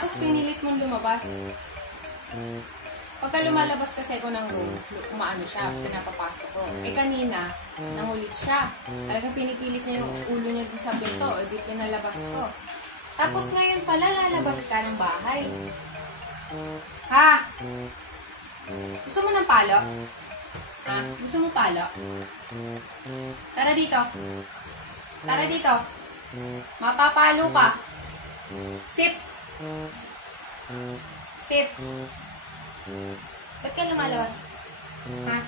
Tapos pinilit mong lumabas. Pagka lumalabas kasi ako ng room, umaano siya, pinapapasok ko. Eh kanina, nangulit siya. Talagang pinipilit niya yung ulo niya doon sa pinto, o di pinalabas ko. Tapos ngayon pala, lalabas ka ng bahay. Ha? Gusto mo ng palo? Ha? Gusto mo palo? Tara dito. Tara dito. Mapapalo ka. Sit. Sit. Ba't ka lumalabas? Ha?